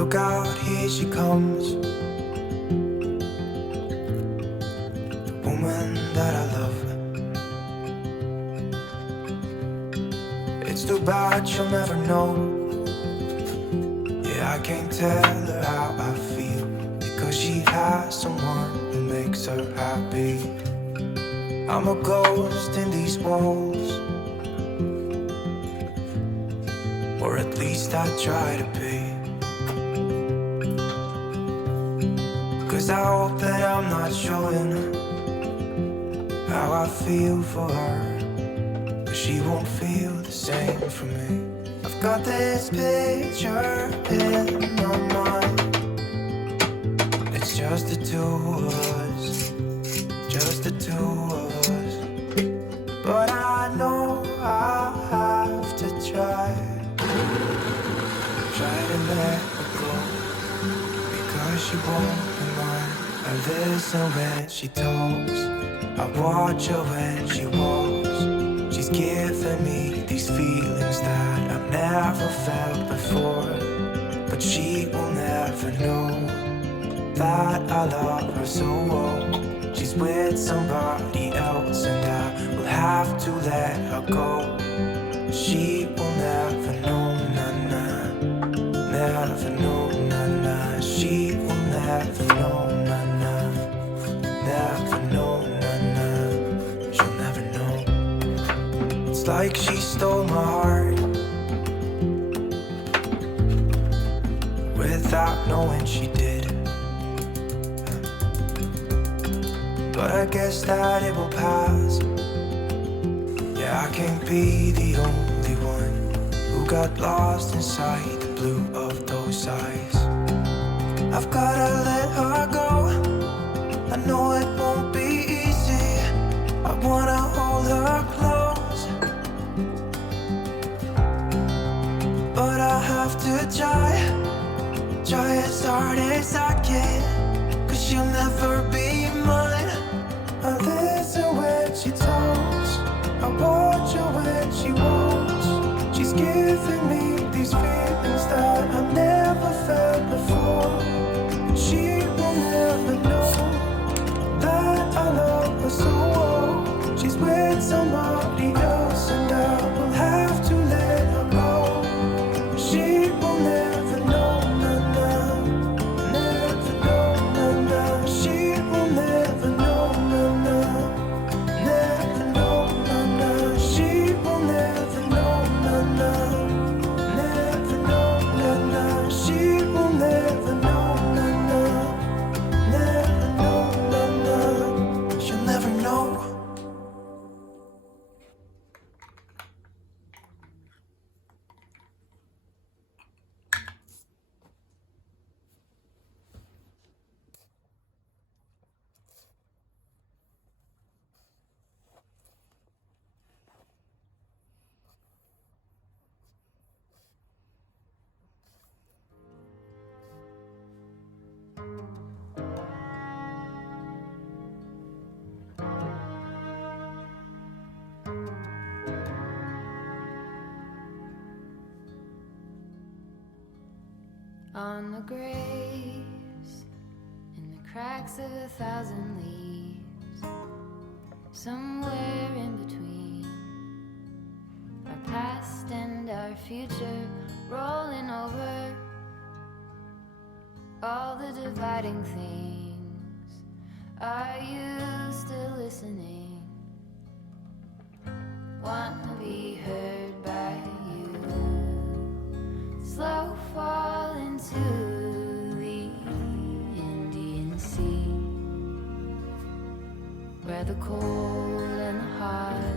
Look out, here she comes, the woman that I love. It's too bad she'll never know. Yeah, I can't tell her how I feel, because she has someone who makes her happy. I'm a ghost in these walls, or at least I try to be. 'Cause I hope that I'm not showing how I feel for her, but she won't feel the same for me. I've got this picture in my mind. It's just the two of us, just the two of us. But I know I have to try to let her go, because she won't be mine. I listen when she talks, I watch her when she walks. She's giving me these feelings that I've never felt before, but she will never know that I love her so well. She's with somebody else and I will have to let her go. She will never know, nah, never know, nah. She will never know, nah, never know, nah. She'll never know. It's like she stole my heart without knowing she did. But I guess that it will pass. Yeah, I can't be the only one who got lost inside the blue of those eyes. I've gotta let her go. I know it won't be easy. I wanna hold her close, but I have to try as hard as I can, 'cause she'll never be mine. I listen when she talks, I watch her when she walks. She's giving me these feelings that I've never felt before. She will never know that I love her so well. She's with somebody else and I will have to let her go. She will never know, nah, never know, nah. She will never know, nah, never know, nah. She will never know, nah, never know, nah. She will never know, nah, never know, nah. She'll never know. On the graves, in the cracks of 1,000 leaves, somewhere in between our past and our future, rolling over all the dividing things. Are you still listening? Wanna be heard by you? Slow fall into the Indian Sea, where the cold and the hot